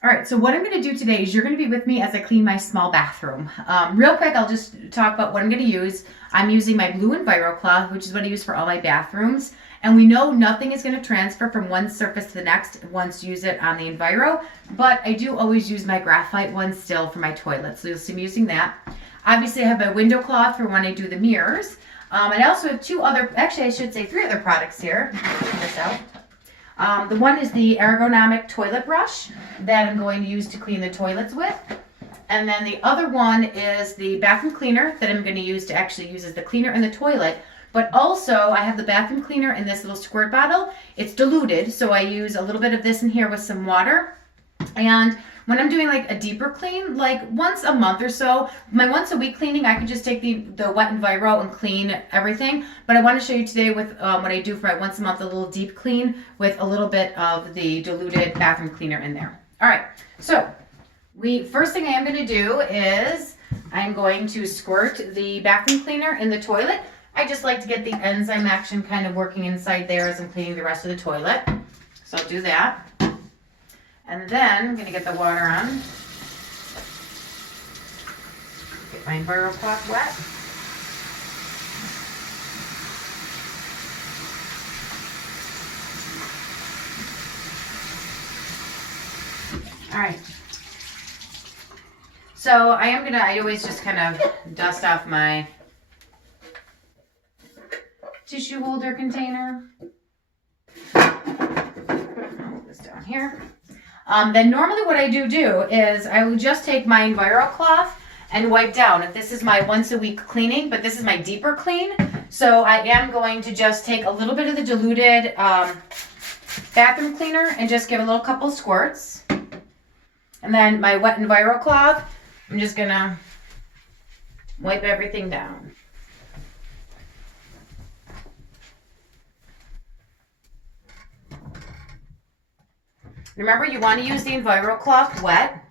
All right, so what I'm going to do today is you're going to be with me as I clean my small bathroom. Real quick, I'll just talk about what I'm going to use. I'm using my blue EnviroCloth, which is what I use for all my bathrooms. And we know nothing is going to transfer from one surface to the next once you use it on the Enviro, but I do always use my graphite one still for my toilet. So you'll see me using that. Obviously, I have my window cloth for when I do the mirrors. And I also have actually I should say 3 other products here. Check this out. The one is the ergonomic toilet brush that I'm going to use to clean the toilets with. And then the other one is the bathroom cleaner that I'm going to use to actually use as the cleaner in the toilet. But also I have the bathroom cleaner in this little squirt bottle. It's diluted, so I use a little bit of this in here with some water. And when I'm doing like a deeper clean, like once a month or so, my once a week cleaning, I can just take the wet Enviro and clean everything. But I want to show you today with what I do for my once a month, a little deep clean with a little bit of the diluted bathroom cleaner in there. All right, so first thing I am going to do is I'm going to squirt the bathroom cleaner in the toilet. I just like to get the enzyme action kind of working inside there as I'm cleaning the rest of the toilet. So I'll do that. And then I'm going to get the water on. Get my EnviroCloth wet. All right. So I always just kind of dust off my tissue holder container. Put this down here. Then normally what I do is I will just take my EnviroCloth and wipe down. If this is my once a week cleaning, but this is my deeper clean. So I am going to just take a little bit of the diluted bathroom cleaner and just give a little couple squirts. And then my wet EnviroCloth, I'm just gonna wipe everything down. Remember, you want to use the EnviroCloth wet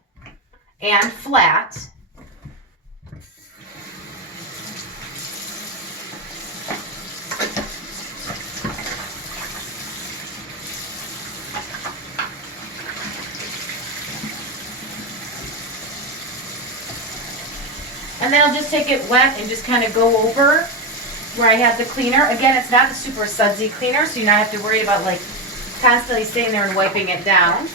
and flat. And then I'll just take it wet and just kind of go over where I have the cleaner. Again, it's not a super sudsy cleaner, so you don't have to worry about like constantly staying there and wiping it down.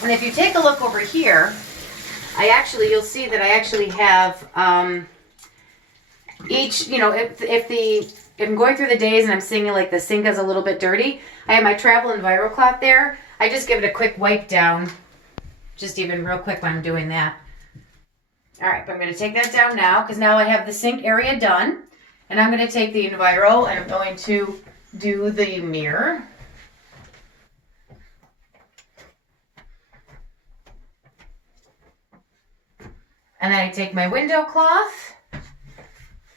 And if you take a look over here, you'll see that I actually have each, if I'm going through the days and I'm seeing like the sink is a little bit dirty, I have my travel EnviroCloth there. I just give it a quick wipe down, just even real quick when I'm doing that. All right, but I'm going to take that down now because now I have the sink area done. And I'm going to take the Enviro and I'm going to do the mirror. And then I take my window cloth.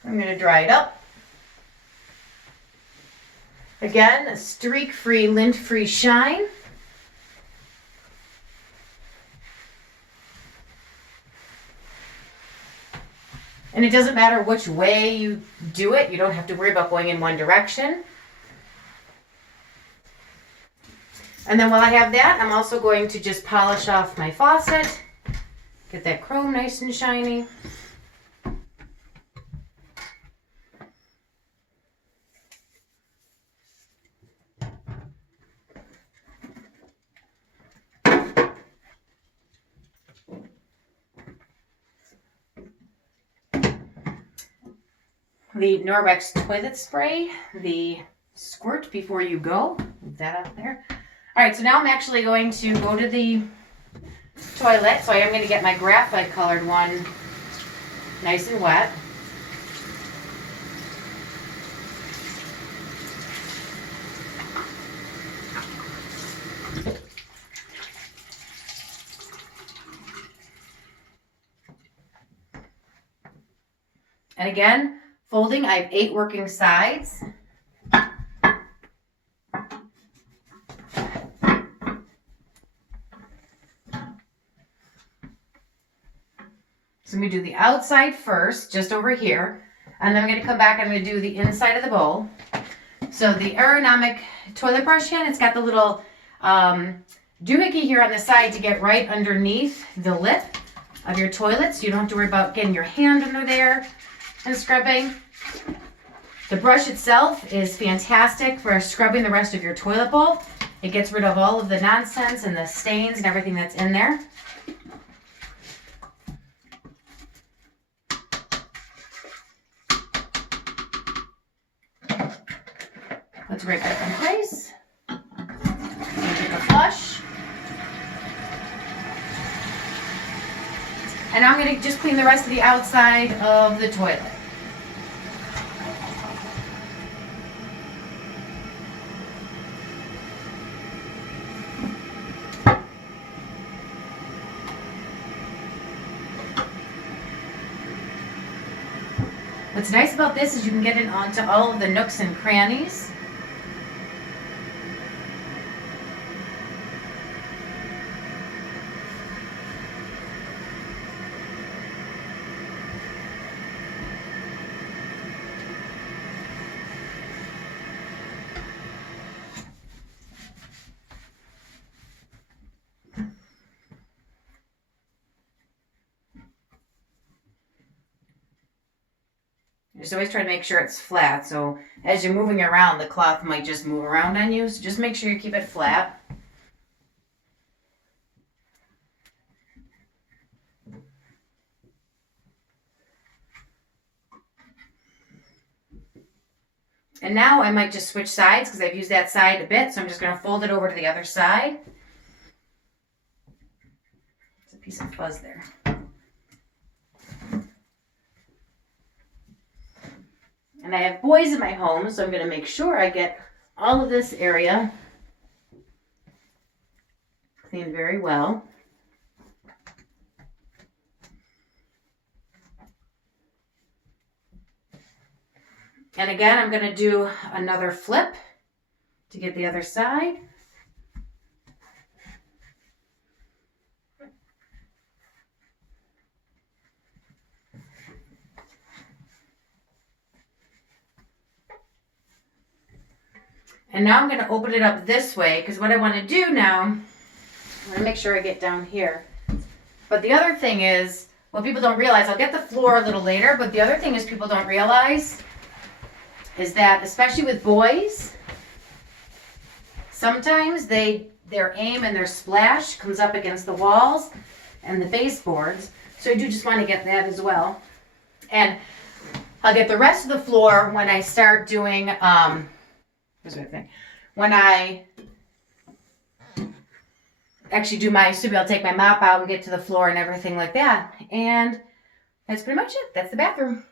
I'm going to dry it up. Again, a streak-free, lint-free shine. And it doesn't matter which way you do it. You don't have to worry about going in one direction. And then while I have that, I'm also going to just polish off my faucet. Get that chrome nice and shiny. The Norwex toilet spray, the squirt before you go. Move that out there. All right, so now I'm actually going to go to the toilet. So I am going to get my graphite colored one nice and wet. And again, folding, I have 8 working sides. So I'm going to do the outside first, just over here. And then I'm going to come back and I'm going to do the inside of the bowl. So the ergonomic toilet brush hand, it's got the little doohickey here on the side to get right underneath the lip of your toilet, so you don't have to worry about getting your hand under there and scrubbing. The brush itself is fantastic for scrubbing the rest of your toilet bowl. It gets rid of all of the nonsense and the stains and everything that's in there. Let's break that in place. Take a flush. And I'm going to just clean the rest of the outside of the toilet. What's nice about this is you can get it onto all of the nooks and crannies. Just always try to make sure it's flat, so as you're moving around, the cloth might just move around on you, so just make sure you keep it flat. And now I might just switch sides because I've used that side a bit, so I'm just going to fold it over to the other side. There's a piece of fuzz there. And I have boys in my home, so I'm going to make sure I get all of this area cleaned very well. And again, I'm going to do another flip to get the other side. And now I'm going to open it up this way because what I want to do now, I'm going to make sure I get down here. But the other thing is, what people don't realize, I'll get the floor a little later, but the other thing is people don't realize is that, especially with boys, sometimes their aim and their splash comes up against the walls and the baseboards. So I do just want to get that as well. And I'll get the rest of the floor when I start doing, when I actually do my, so I'll take my mop out and get to the floor and everything like that. And that's pretty much it. That's the bathroom.